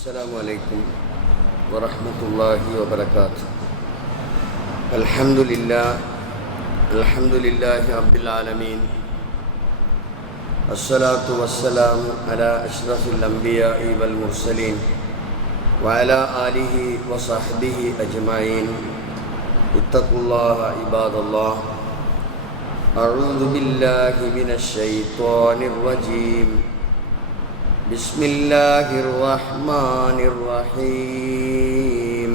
السلام عليكم ورحمة الله وبركاته. الحمد لله الحمد لله رب العالمين. الصلاة والسلام على أشرف الأنبياء والمرسلين وعلى آله وصحبه أجمعين. اتقوا الله عباد الله. أعوذ بالله من الشيطان الرجيم. بسم الله الرحمن الرحيم.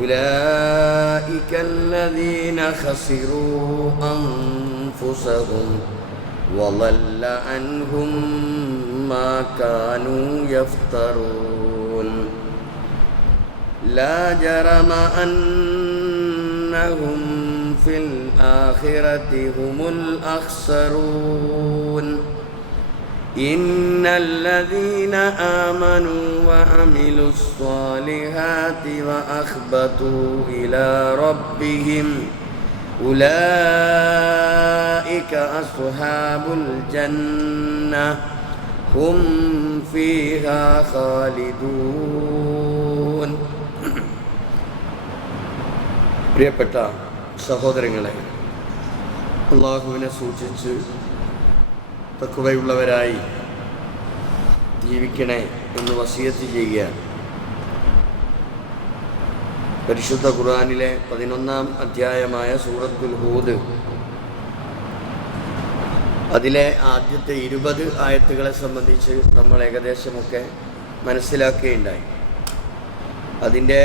أولئك الذين خسروا أنفسهم وضل عنهم ما كانوا يفترون. لا جرم أنهم في الآخرة هم الأخسرون. إن الذين آمنوا وعملوا الصالحات وأخبتوا إلى ربهم أولئك أصحاب الجنة هم فيها خالدون പ്രിയപ്പെട്ട സഹോദരങ്ങളെ അള്ളാഹുവിനെ സൂക്ഷിച്ച് തക്കുവയുള്ളവരായി ജീവിക്കണേ എന്ന് വസിയത്ത് ചെയ്യുകയാണ് പരിശുദ്ധ ഖുർആാനിലെ പതിനൊന്നാം അധ്യായമായ സൂറത്തുൽ ഹൂദ്. അതിലെ ആദ്യത്തെ ഇരുപത് ആയത്തുകളെ സംബന്ധിച്ച് നമ്മൾ ഏകദേശമൊക്കെ മനസ്സിലാക്കുകയുണ്ടായി. അതിന്റെ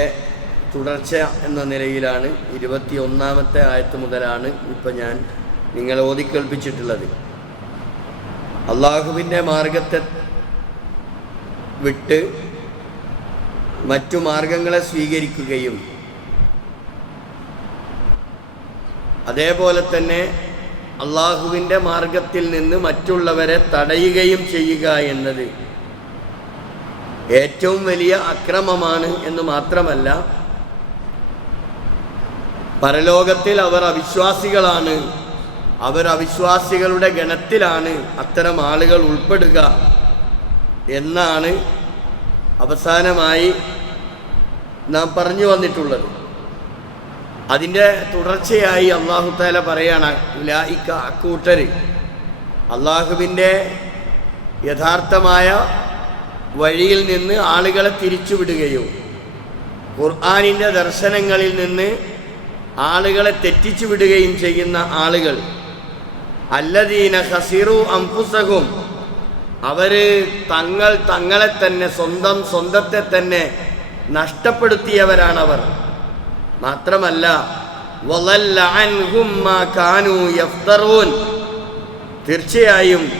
തുടർച്ച എന്ന നിലയിലാണ് ഇരുപത്തി ഒന്നാമത്തെ ആയത്ത് മുതലാണ് ഇപ്പം ഞാൻ നിങ്ങളെ ഓതിക്കേൽപ്പിച്ചിട്ടുള്ളത് അള്ളാഹുവിന്റെ മാർഗത്തെ വിട്ട് മറ്റു മാർഗങ്ങളെ സ്വീകരിക്കുകയും അതേപോലെ തന്നെ അള്ളാഹുവിന്റെ മാർഗത്തിൽ നിന്ന് മറ്റുള്ളവരെ തടയുകയും ചെയ്യുക എന്നത് ഏറ്റവും വലിയ അക്രമമാണ് എന്ന് മാത്രമല്ല പരലോകത്തിൽ അവർ അവിശ്വാസികളാണ്. അവർ അവിശ്വാസികളുടെ ഗണത്തിലാണ് അത്തരം ആളുകൾ ഉൾപ്പെടുക എന്നാണ് അവസാനമായി നാം പറഞ്ഞു വന്നിട്ടുള്ളത്. അതിന്റെ തുടർച്ചയായി അള്ളാഹു താല പറയാണ് ലായിക്ക അക്കൂട്ടർ. അള്ളാഹുവിന്റെ യഥാർത്ഥമായ വഴിയിൽ നിന്ന് ആളുകളെ തിരിച്ചുവിടുകയോ ഖുർആാനിന്റെ ദർശനങ്ങളിൽ നിന്ന് ആളുകളെ തെറ്റിച്ചു വിടുകയും ചെയ്യുന്ന ആളുകൾ അല്ലദീന ഹസിറു അംഫുസഹും. അവർ തങ്ങൾ തങ്ങളെ തന്നെ സ്വന്തം സ്വന്തത്തെ തന്നെ നഷ്ടപ്പെടുത്തിയവരാണവർ. മാത്രമല്ല തീർച്ചയായും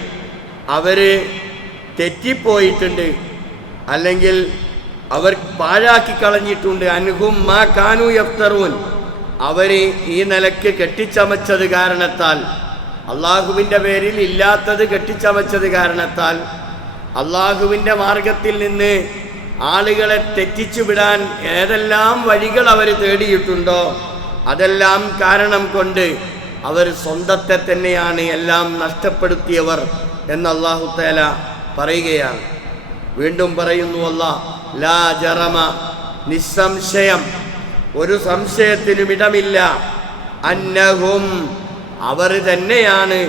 അവർ തെറ്റിപ്പോയിട്ടുണ്ട്. അല്ലെങ്കിൽ അവർ പാഴാക്കി കളഞ്ഞിട്ടുണ്ട്. അൻഹും മാ കാനു യഫ്തറൂൻ. അവർ ഈ നിലയ്ക്ക് കെട്ടിച്ചമച്ചത് കാരണത്താൽ അള്ളാഹുവിന്റെ പേരിൽ ഇല്ലാത്തത് കെട്ടിച്ചമച്ചത് കാരണത്താൽ അള്ളാഹുവിന്റെ മാർഗത്തിൽ നിന്ന് ആളുകളെ തെറ്റിച്ചു വിടാൻ ഏതെല്ലാം വഴികൾ അവർ തേടിയിട്ടുണ്ടോ അതെല്ലാം കാരണം കൊണ്ട് അവർ സ്വന്തത്തെ തന്നെയാണ് എല്ലാം നഷ്ടപ്പെടുത്തിയവർ എന്ന് തേല പറയുകയാണ്. വീണ്ടും പറയുന്നു അല്ല ലാ ജറമ നിസ്സംശയം. ഒരു സംശയത്തിനും ഇടമില്ല. അന്നഹും അവർ തന്നെയാണ്.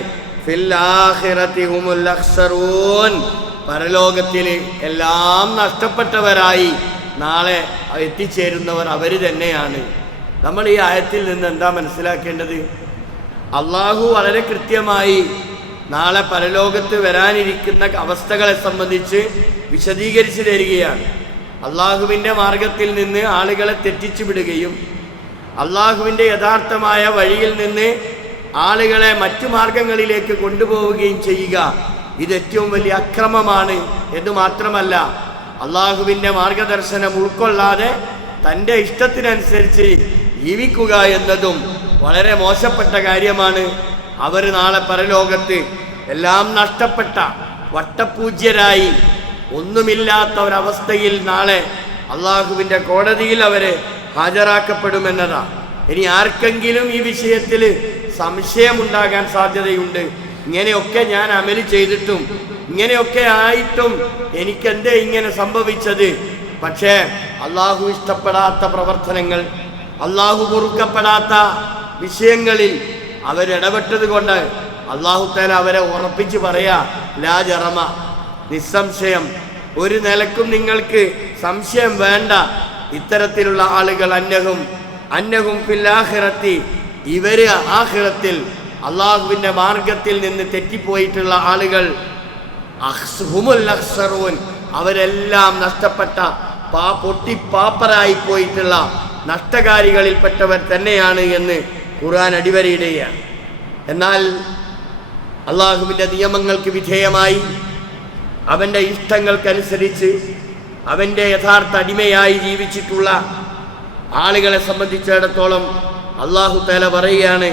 പരലോകത്തിൽ എല്ലാം നഷ്ടപ്പെട്ടവരായി നാളെ എത്തിച്ചേരുന്നവർ അവർ തന്നെയാണ്. നമ്മൾ ഈ ആയത്തിൽ നിന്ന് എന്താ മനസ്സിലാക്കേണ്ടത്? അള്ളാഹു വളരെ കൃത്യമായി നാളെ പരലോകത്ത് വരാനിരിക്കുന്ന അവസ്ഥകളെ സംബന്ധിച്ച് വിശദീകരിച്ചു തരികയാണ്. അള്ളാഹുവിന്റെ മാർഗത്തിൽ നിന്ന് ആളുകളെ തെറ്റിച്ചു വിടുകയും അള്ളാഹുവിന്റെ യഥാർത്ഥമായ വഴിയിൽ നിന്ന് ആളുകളെ മറ്റു മാർഗങ്ങളിലേക്ക് കൊണ്ടുപോവുകയും ചെയ്യുക. ഇത് ഏറ്റവും വലിയ അക്രമമാണ്. എന്ന് മാത്രമല്ല അള്ളാഹുവിന്റെ മാർഗദർശനം ഉൾക്കൊള്ളാതെ തന്റെ ഇഷ്ടത്തിനനുസരിച്ച് ജീവിക്കുക എന്നതും വളരെ മോശപ്പെട്ട കാര്യമാണ്. അവർ നാളെ പരലോകത്ത് എല്ലാം നഷ്ടപ്പെട്ട വട്ടപൂജ്യരായി ഒന്നുമില്ലാത്ത ഒരവസ്ഥയിൽ നാളെ അള്ളാഹുവിന്റെ കോടതിയിൽ അവരെ ഹാജരാക്കപ്പെടുമെന്നതാ ഇനി ആർക്കെങ്കിലും ഈ വിഷയത്തിൽ സംശയമുണ്ടാകാൻ സാധ്യതയുണ്ട്. ഇങ്ങനെയൊക്കെ ഞാൻ അമൽ ചെയ്തിട്ടും ഇങ്ങനെയൊക്കെ ആയിട്ടും എനിക്കെന്തേ ഇങ്ങനെ സംഭവിച്ചത്? പക്ഷേ അള്ളാഹു ഇഷ്ടപ്പെടാത്ത പ്രവർത്തനങ്ങൾ അള്ളാഹു പൊറുക്കപ്പെടാത്ത വിഷയങ്ങളിൽ അവരിടപെട്ടത് കൊണ്ട് അള്ളാഹു തല അവരെ ഉറപ്പിച്ച് പറയാ ലാജറമ നിസ്സംശയം. ഒരു നിലക്കും നിങ്ങൾക്ക് സംശയം വേണ്ട. ഇത്തരത്തിലുള്ള ആളുകൾ അന്നഹും അന്നഹും ഫില്ലാഹിറത്തി ഇവർ ആഹിറത്തിൽ അള്ളാഹുവിന്റെ മാർഗത്തിൽ നിന്ന് തെറ്റിപ്പോയിട്ടുള്ള ആളുകൾ. അഹ്സുഹുമുൽ അഹ്സറൂൻ. അവരെല്ലാം നഷ്ടപ്പെട്ട പാ പൊട്ടി പാപ്പരായി പോയിട്ടുള്ള നഷ്ടകാരികളിൽപ്പെട്ടവർ തന്നെയാണ് എന്ന് ഖുർആൻ അടിവരയിടുകയാണ്. എന്നാൽ അള്ളാഹുവിന്റെ നിയമങ്ങൾക്ക് വിധേയമായി അവന്റെ ഇഷ്ടങ്ങൾക്കനുസരിച്ച് അവന്റെ യഥാർത്ഥ അടിമയായി ജീവിച്ചിട്ടുള്ള ആളുകളെ സംബന്ധിച്ചിടത്തോളം അള്ളാഹു തല പറയുകയാണ്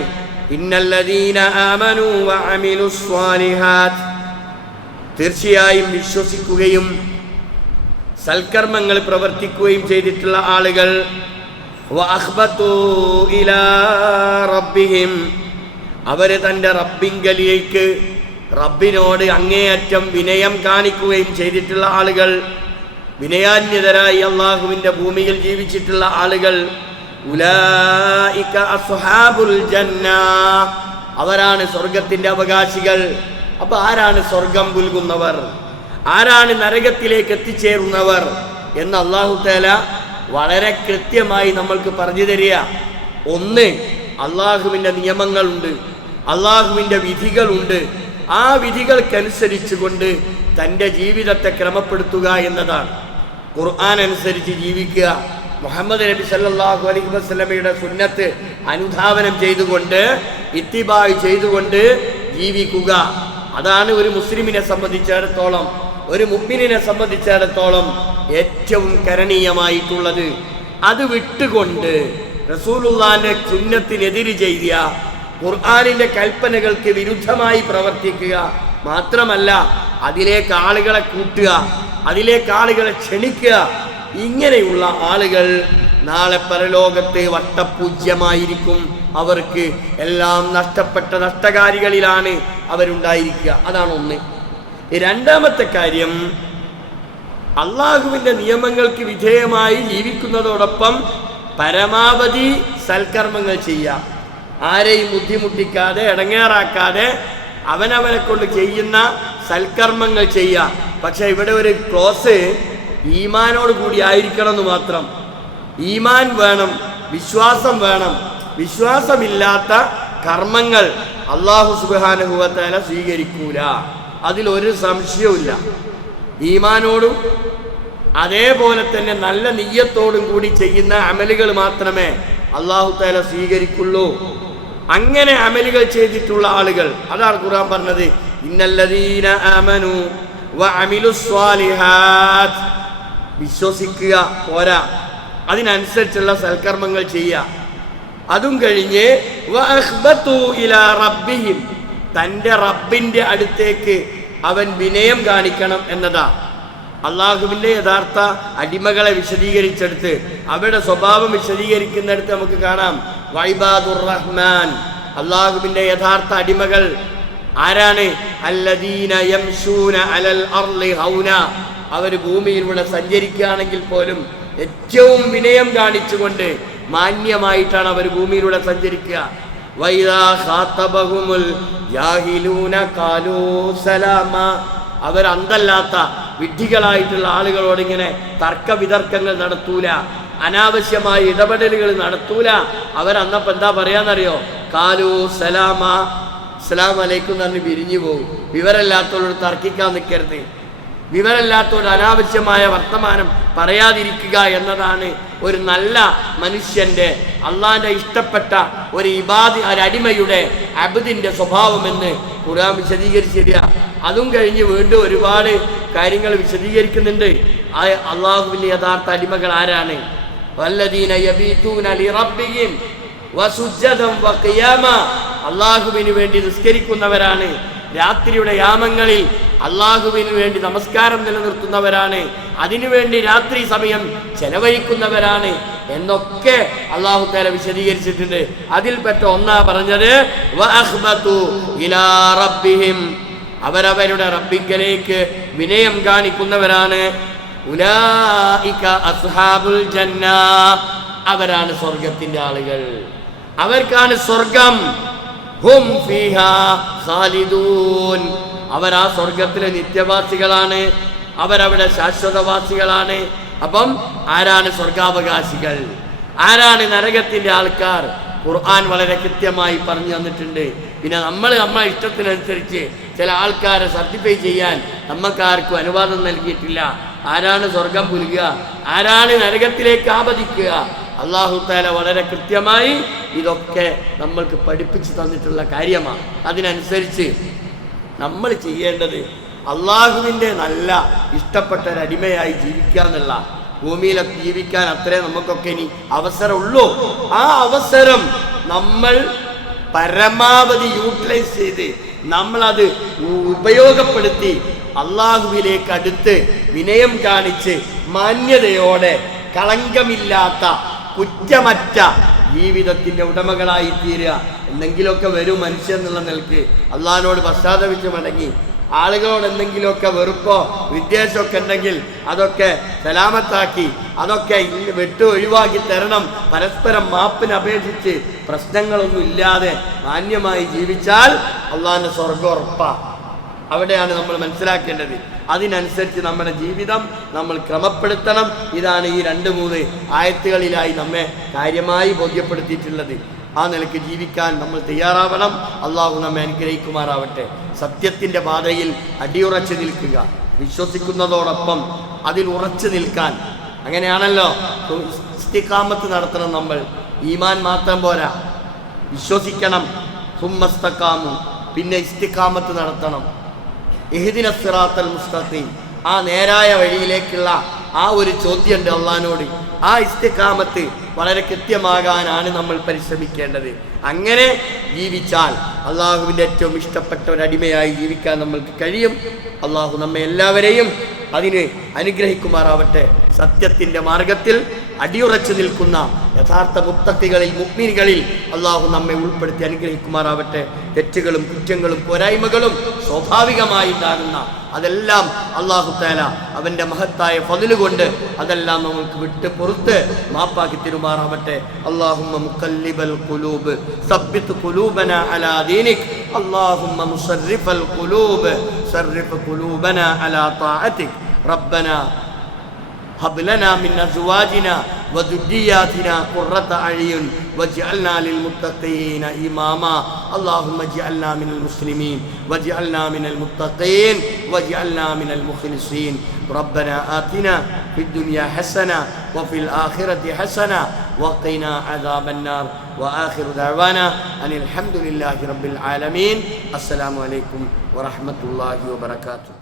തീർച്ചയായും വിശ്വസിക്കുകയും സൽക്കർമ്മങ്ങൾ പ്രവർത്തിക്കുകയും ചെയ്തിട്ടുള്ള ആളുകൾ അവർ തന്റെ റബ്ബിങ്കലിലേക്ക് റബ്ബിനോട് അങ്ങേയറ്റം വിനയം കാണിക്കുകയും ചെയ്തിട്ടുള്ള ആളുകൾ വിനയാന്യതരായി അള്ളാഹുവിന്റെ ഭൂമിയിൽ ജീവിച്ചിട്ടുള്ള ആളുകൾ അസ്ഹാബുൽ അവരാണ് സ്വർഗത്തിന്റെ അവകാശികൾ. അപ്പൊ ആരാണ് സ്വർഗം പുൽകുന്നവർ? ആരാണ് നരകത്തിലേക്ക് എത്തിച്ചേരുന്നവർ? എന്ന് അള്ളാഹു തേല വളരെ കൃത്യമായി നമ്മൾക്ക് പറഞ്ഞു തരിക. ഒന്ന് അള്ളാഹുവിന്റെ നിയമങ്ങളുണ്ട്. അള്ളാഹുവിന്റെ വിധികളുണ്ട്. ആ വിധികൾക്കനുസരിച്ച് കൊണ്ട് തന്റെ ജീവിതത്തെ ക്രമപ്പെടുത്തുക എന്നതാണ്. ഖുർആൻ അനുസരിച്ച് ജീവിക്കുക. മുഹമ്മദ് നബി സല്ലാഹു അലൈഹി വസല്ലമയുടെ സുന്നത്ത് അനുധാവനം ചെയ്തുകൊണ്ട് ഇത്തിബായ് ചെയ്തുകൊണ്ട് ജീവിക്കുക. അതാണ് ഒരു മുസ്ലിമിനെ സംബന്ധിച്ചിടത്തോളം ഒരു മുഗ്മിനെ സംബന്ധിച്ചിടത്തോളം ഏറ്റവും കരണീയമായിട്ടുള്ളത്. അത് വിട്ടുകൊണ്ട് റസൂലുള്ളാന്റെ സുന്നത്തിനെതിര് ചെയ്യുക ഖുർആാനിന്റെ കൽപ്പനകൾക്ക് വിരുദ്ധമായി പ്രവർത്തിക്കുക മാത്രമല്ല അതിലേക്ക് ആളുകളെ കൂട്ടുക അതിലേക്ക് ആളുകളെ ക്ഷണിക്കുക. ഇങ്ങനെയുള്ള ആളുകൾ നാളെ പരലോകത്തെ വട്ടപൂജ്യമായിരിക്കും. അവർക്ക് എല്ലാം നഷ്ടപ്പെട്ട നഷ്ടകാരികളിലാണ് അവരുണ്ടായിരിക്കുക. അതാണ് ഒന്ന്. രണ്ടാമത്തെ കാര്യം അള്ളാഹുവിന്റെ നിയമങ്ങൾക്ക് വിധേയമായി ജീവിക്കുന്നതോടൊപ്പം പരമാവധി സൽക്കർമ്മങ്ങൾ ചെയ്യാം ആരെയും ബുദ്ധിമുട്ടിക്കാതെ ഇടങ്ങേറാക്കാതെ അവനവനെ കൊണ്ട് ചെയ്യുന്ന സൽക്കർമ്മങ്ങൾ ചെയ്യാം പക്ഷെ ഇവിടെ ഒരു ക്ലോസ് ഈമാനോട് കൂടി ആയിരിക്കണം എന്ന് മാത്രം. ഈമാൻ വേണം വിശ്വാസം വേണം. വിശ്വാസമില്ലാത്ത കർമ്മങ്ങൾ അള്ളാഹു സുബാനുഭവത്താല സ്വീകരിക്കൂല. അതിലൊരു സംശയവുമില്ല ഈമാനോടും അതേപോലെ തന്നെ നല്ല നെയ്യത്തോടും കൂടി ചെയ്യുന്ന അമലുകൾ മാത്രമേ അള്ളാഹു താല സ്വീകരിക്കുള്ളൂ. അങ്ങനെ അമലുകൾ ചെയ്തിട്ടുള്ള ആളുകൾ അതാണ് ഖുർആൻ പറഞ്ഞത് ഇന്നല്ലദീന സ്വാലിഹാത്ത് വിശ്വസിക്കുക പോരാ. അതിനനുസരിച്ചുള്ള സൽക്കർമ്മങ്ങൾ ചെയ്യുക. അതും കഴിഞ്ഞ് തന്റെ റബ്ബിന്റെ അടുത്തേക്ക് അവൻ വിനയം കാണിക്കണം എന്നതാ. അള്ളാഹുവിന്റെ യഥാർത്ഥ അടിമകളെ വിശദീകരിച്ചെടുത്ത് അവരുടെ സ്വഭാവം വിശദീകരിക്കുന്നിടത്ത് നമുക്ക് കാണാം. വൈബാദുർ റഹ്മാൻ. അള്ളാഹുവിന്റെ യഥാർത്ഥ അടിമകൾ ആരാണ്? അല്ലദീന യംശൂന അലൽ അർളി ഹൗന. അവർ ഭൂമിയിലൂടെ സഞ്ചരിക്കുകയാണെങ്കിൽ പോലും ഏറ്റവും വിനയം കാണിച്ചുകൊണ്ട് മാന്യമായിട്ടാണ് അവർ ഭൂമിയിലൂടെ സഞ്ചരിക്കുക. അവർ അന്തല്ലാത്ത വിഡ്ഢികളായിട്ടുള്ള ആളുകളോട് ഇങ്ങനെ തർക്ക വിതർക്കങ്ങൾ നടത്തൂല. അനാവശ്യമായ ഇടപെടലുകൾ നടത്തൂല. അവരന്നപ്പോ എന്താ പറയാന്നറിയോ? കാലു സലാമ. അസ്സലാം അലൈക്കും എന്ന് പറഞ്ഞ് പിരിഞ്ഞു പോകും. വിവരമില്ലാത്തവരോട് തർക്കിക്കാൻ നിൽക്കരുത്. വിവരമില്ലാത്തവരോട് അനാവശ്യമായ വർത്തമാനം പറയാതിരിക്കുക എന്നതാണ് ഒരു നല്ല മനുഷ്യന്റെ അള്ളാന്റെ ഇഷ്ടപ്പെട്ട ഒരു ഇബാദി ഒരു അടിമയുടെ അബദിന്റെ സ്വഭാവമെന്ന് ഖുർആൻ വിശദീകരിച്ചിരിക്കുക. അതും കഴിഞ്ഞ് വീണ്ടും ഒരുപാട് കാര്യങ്ങൾ വിശദീകരിക്കുന്നുണ്ട്. ആ അള്ളാഹുവിന്റെ യഥാർത്ഥ അടിമകൾ ആരാണ്? വല്ലദീന യബീതൂന വഖിയാമ അള്ളാഹുവിന് വേണ്ടി നിസ്കരിക്കുന്നവരാണ്. രാത്രിയുടെ യാമങ്ങളിൽ അള്ളാഹുവിന് വേണ്ടി നമസ്കാരം നിലനിർത്തുന്നവരാണ്. അതിനുവേണ്ടി രാത്രി സമയം ചെലവഴിക്കുന്നവരാണ് എന്നൊക്കെ അള്ളാഹു തല വിശദീകരിച്ചിട്ടുണ്ട്. അതിൽപ്പെട്ട ഒന്നാ പറഞ്ഞത് അവരവരുടെ റബ്ബിക്കലേക്ക് വിനയം കാണിക്കുന്നവരാണ്. അവരാണ് സ്വർഗത്തിന്റെ ആളുകൾ. അവർക്കാണ് സ്വർഗം അവർ ആ സ്വർഗത്തിലെ നിത്യവാസികളാണ്. അവരവിടെ ശാശ്വതവാസികളാണ്. അപ്പം ആരാണ് സ്വർഗാവകാശികൾ? ആരാണ് നരകത്തിന്റെ ആൾക്കാർ? ഖുർആൻ വളരെ കൃത്യമായി പറഞ്ഞു തന്നിട്ടുണ്ട്. പിന്നെ നമ്മൾ നമ്മളെ ഇഷ്ടത്തിനനുസരിച്ച് ചില ആൾക്കാരെ സർട്ടിഫൈ ചെയ്യാൻ നമുക്കാർക്കും അനുവാദം നൽകിയിട്ടില്ല. ആരാണ് സ്വർഗം പുലുക ആരാണ് നരകത്തിലേക്ക് ആപതിക്കുക? അള്ളാഹു താല വളരെ കൃത്യമായി ഇതൊക്കെ നമ്മൾക്ക് പഠിപ്പിച്ചു തന്നിട്ടുള്ള കാര്യമാണ്. അതിനനുസരിച്ച് നമ്മൾ ചെയ്യേണ്ടത് അള്ളാഹുവിന്റെ നല്ല ഇഷ്ടപ്പെട്ട ഒരു അടിമയായി ജീവിക്കുക എന്നുള്ള ഭൂമിയിലെ ജീവിക്കാൻ അത്രേ നമുക്കൊക്കെ ഇനി അവസരമുള്ളൂ. ആ അവസരം നമ്മൾ പരമാവധി യൂട്ടിലൈസ് ചെയ്ത് നമ്മളത് ഉപയോഗപ്പെടുത്തി അള്ളാഹുവിലേക്ക് അടുത്ത് വിനയം കാണിച്ച് മാന്യതയോടെ കളങ്കമില്ലാത്ത കുറ്റമറ്റ ജീവിതത്തിന്റെ ഉടമകളായി തീരുക എന്തെങ്കിലുമൊക്കെ വരും മനുഷ്യൻ എന്നുള്ള നിലയ്ക്ക്. അള്ളഹാനോട് പശ്ചാത്തപിച്ച് മടങ്ങി. ആളുകളോട് എന്തെങ്കിലുമൊക്കെ വെറുപ്പോ വിദ്വേഷമൊക്കെ ഉണ്ടെങ്കിൽ അതൊക്കെ സലാമത്താക്കി അതൊക്കെ ഇന്ന് ഒഴിവാക്കി തരണം. പരസ്പരം മാപ്പിന് അപേക്ഷിച്ച് പ്രശ്നങ്ങളൊന്നും ഇല്ലാതെ മാന്യമായി ജീവിച്ചാൽ അള്ളാഹാന്റെ സ്വർഗം ഉറപ്പാ. അവിടെയാണ് നമ്മൾ മനസ്സിലാക്കേണ്ടത്. അതിനനുസരിച്ച് നമ്മുടെ ജീവിതം നമ്മൾ ക്രമപ്പെടുത്തണം. ഇതാണ് ഈ രണ്ട് മൂന്ന് ആയത്തുകളിലായി നമ്മെ കാര്യമായി ബോധ്യപ്പെടുത്തിയിട്ടുള്ളത്. ആ നിലയ്ക്ക് ജീവിക്കാൻ നമ്മൾ തയ്യാറാവണം. അള്ളാഹു നമ്മെ അനുഗ്രഹിക്കുമാറാവട്ടെ. സത്യത്തിന്റെ പാതയിൽ അടിയുറച്ച് നിൽക്കുക. വിശ്വസിക്കുന്നതോടൊപ്പം അതിൽ ഉറച്ചു നിൽക്കാൻ. അങ്ങനെയാണല്ലോ. ഇസ്തിക്കാമത്ത് നടത്തണം നമ്മൾ. ഈമാൻ മാത്രം പോരാ. വിശ്വസിക്കണം. സുമ്മസ്തക്കാമു പിന്നെ ഇസ്തിക്കാമത്ത് നടത്തണം. ഇഹ്ദിന സിറാത്തൽ മുസ്തഖീം. ആ നേരായ വഴിയിലേക്കുള്ള ആ ഒരു ചോദ്യമുണ്ട് അള്ളഹാനോട്. ആ ഇസ്തിക്കാമത്ത് വളരെ കൃത്യമാകാനാണ് നമ്മൾ പരിശ്രമിക്കേണ്ടത്. അങ്ങനെ ജീവിച്ചാൽ അള്ളാഹുവിന്റെ ഏറ്റവും ഇഷ്ടപ്പെട്ട ഒരു അടിമയായി ജീവിക്കാൻ നമ്മൾക്ക് കഴിയും. അള്ളാഹു നമ്മെ എല്ലാവരെയും അതിന് അനുഗ്രഹിക്കുമാറാവട്ടെ. സത്യത്തിന്റെ മാർഗത്തിൽ അടിയുറച്ചു നിൽക്കുന്ന യഥാർത്ഥ മുത്തത്തികളിൽ മുക്മിനികളിൽ അള്ളാഹു നമ്മെ ഉൾപ്പെടുത്തി അനുഗ്രഹിക്കുമാറാവട്ടെ. തെറ്റുകളും കുറ്റങ്ങളും പോരായ്മകളും സ്വാഭാവികമായി ഉണ്ടാകുന്ന അതെല്ലാം അള്ളാഹു തേല അവന്റെ മഹത്തായ ഫതിൽ കൊണ്ട് അതെല്ലാം നമുക്ക് വിട്ട് പുറത്ത് മാപ്പാക്കി തിരുമാറാവട്ടെ. അള്ളാഹുമ്മ അലാ ദീനിക്. അലാ هب لنا من أزواجنا وذرياتنا قرة أعين واجعلنا للمتقين إماما. اللهم اجعلنا من المسلمين واجعلنا من المتقين واجعلنا من المخلصين. ربنا آتنا في الدنيا حسنة وفي الآخرة حسنة وقنا عذاب النار. وآخر دعوانا أن الحمد لله رب العالمين. السلام عليكم ورحمة الله وبركاته.